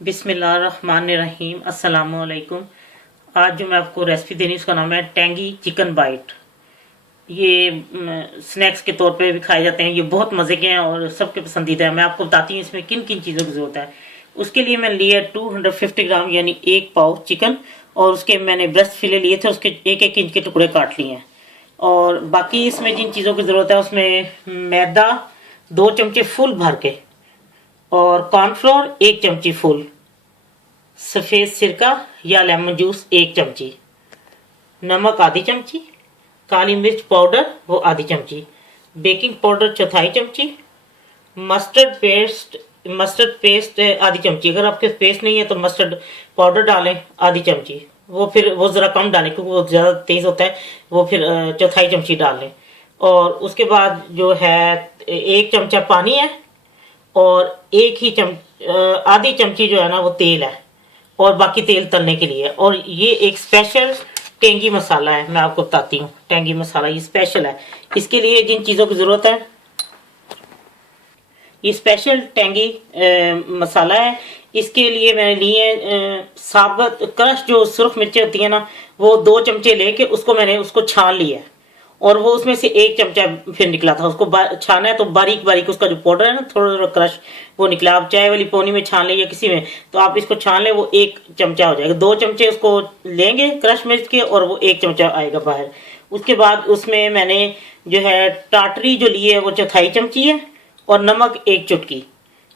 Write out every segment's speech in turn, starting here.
बिस्मिल्लाहिर्रहमानिर्रहीम। अस्सलामुअलैकुम। आज जो मैं आपको रेसिपी देनी उसका नाम है टेंगी चिकन बाइट। ये स्नैक्स के तौर पे भी खाए जाते हैं। ये बहुत मज़े के हैं और सबके पसंदीदा है। मैं आपको बताती हूँ इसमें किन किन चीज़ों की ज़रूरत है। उसके लिए मैं लिया 250 ग्राम यानी 1 पाव चिकन, और उसके मैंने ब्रेस्ट फिले लिए थे, उसके 1-1 इंच के टुकड़े काट लिए हैं। और बाकी इसमें जिन चीज़ों की ज़रूरत है उसमें मैदा 2 चमचे फुल भर के, और कॉर्नफ्लोर 1 चमची फुल, सफ़ेद सिरका या लेमन जूस 1 चमची, नमक आधी चमची, काली मिर्च पाउडर वो आधी चमची, बेकिंग पाउडर चौथाई चमची, मस्टर्ड पेस्ट आधी चमची। अगर आपके पेस्ट नहीं है तो मस्टर्ड पाउडर डालें आधी चमची। वो ज़रा कम डालें क्योंकि वो ज़्यादा तेज़ होता है। वो फिर चौथाई चमची डाल लें। और उसके बाद जो है 1 चमचा पानी है, और आधी चमची जो है ना वो तेल है, और बाकी तेल तलने के लिए। और ये एक स्पेशल टेंगी मसाला है, मैं आपको बताती हूँ। टेंगी मसाला ये स्पेशल है। इसके लिए जिन चीज़ों की ज़रूरत है, ये स्पेशल टेंगी मसाला है। इसके लिए मैंने लिए साबुत क्रश जो सुरख मिर्चें होती हैं ना, वो 2 चमचे लेके उसको छान लिया है। और वो उसमें से 1 चमचा फिर निकला था। उसको छाना है तो बारीक बारीक उसका जो पाउडर है ना, थोड़ा थोड़ा क्रश वो निकला। आप चाय वाली पोनी में छान लें या किसी में, तो आप इसको छान लें, वो 1 चमचा हो जाएगा। 2 चमचे उसको लेंगे क्रश मिर्च के, और वो 1 चमचा आएगा बाहर। उसके बाद उसमें मैंने जो है टाटरी जो ली है वो चौथाई चमची है, और नमक 1 चुटकी।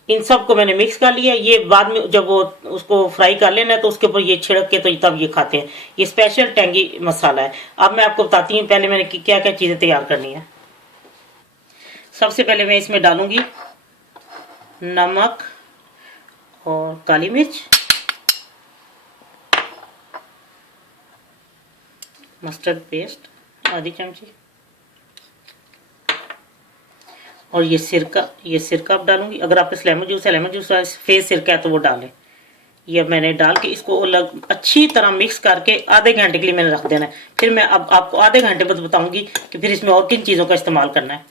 इन सब को मैंने मिक्स कर लिया। ये बाद में जब वो उसको फ्राई कर लेना है तो उसके ऊपर ये छिड़क के तो तब ये खाते हैं। ये स्पेशल टेंगी मसाला है। अब मैं आपको बताती हूँ पहले मैंने क्या क्या चीज़ें तैयार करनी है। सबसे पहले मैं इसमें डालूंगी नमक और काली मिर्च, मस्टर्ड पेस्ट आधी चमची, और ये सिरका आप डालूंगी। अगर आपके लेमन जूस है, लेमन जूस फेस सिरका है तो वो डालें। ये मैंने डाल के इसको अच्छी तरह मिक्स करके आधे घंटे के लिए मैंने रख देना है। फिर मैं अब आपको आधे घंटे बाद बताऊंगी कि फिर इसमें और किन चीज़ों का इस्तेमाल करना है।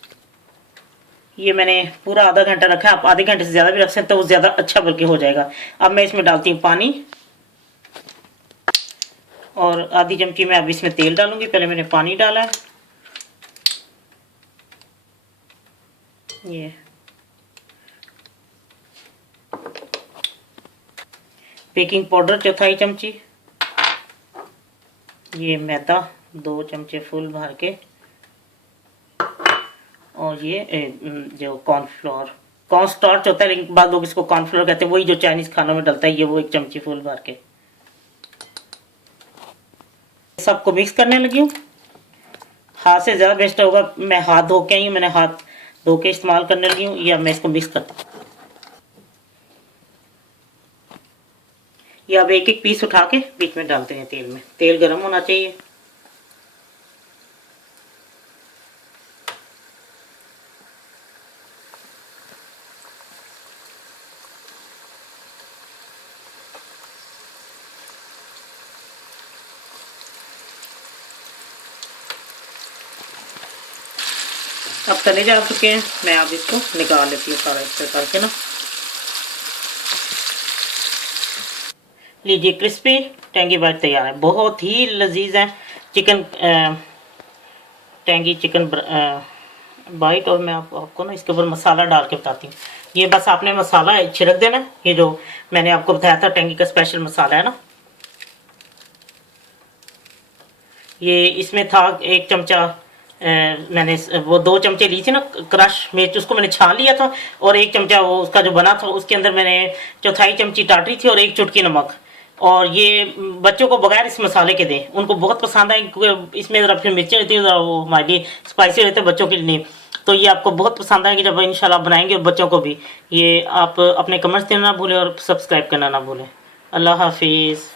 ये मैंने पूरा आधा घंटा रखा है। आप आधे घंटे से ज़्यादा भी रख सकते हैं तो वो ज़्यादा अच्छा बल्कि हो जाएगा। अब मैं इसमें डालती हूँ पानी, और आधी चमची में अब इसमें तेल डालूंगी। पहले मैंने पानी डाला है, ये बेकिंग पाउडर चौथाई चमची, ये मैदा 2 चमचे फुल भर के, और ये जो कॉर्न स्टार्च होता है, लेकिन बाद लोग इसको कॉर्नफ्लोर कहते हैं, वही जो चाइनीज खानों में डलता है, ये वो 1 चमची फुल भर के। सबको मिक्स करने लगी हूँ। हाथ से ज़्यादा बेस्ट होगा। मैं हाथ धो के आई हूँ, मैंने हाथ धो के इस्तेमाल करने लगी हूँ। या मैं इसको मिक्स करती हूँ। ये अब 1-1 पीस उठा के बीच में डालते हैं तेल में। तेल गर्म होना चाहिए। अब तले जा चुके हैं। मैं अब इसको निकाल लेती हूँ सारा इस तरह करके ना। लीजिए, क्रिस्पी टेंगी बाइट तैयार है। बहुत ही लजीज है टेंगी चिकन बाइट। और मैं आपको ना इसके ऊपर मसाला डाल के बताती हूँ। ये बस आपने मसाला छिड़क देना। ये जो मैंने आपको बताया था टेंगी का स्पेशल मसाला है ना, ये इसमें था 1 चमचा। मैंने वो 2 चमचे ली थी ना क्रश मिर्च, उसको मैंने छान लिया था, और 1 चमचा वो उसका जो बना था उसके अंदर मैंने चौथाई चमची टाटरी थी, और 1 चुटकी नमक। और ये बच्चों को बगैर इस मसाले के दें, उनको बहुत पसंद है क्योंकि इसमें ज़रा फिर मिर्चें रहती हैं, ज़रा वो हमारे लिए स्पाइसी रहते हैं, बच्चों के लिए नहीं। तो ये आपको बहुत पसंद आएंगे जब इंशाल्लाह बनाएंगे, और बच्चों को भी। ये आप अपने कमेंट्स देना ना भूलें, और सब्सक्राइब करना ना भूलें। अल्लाह हाफिज़।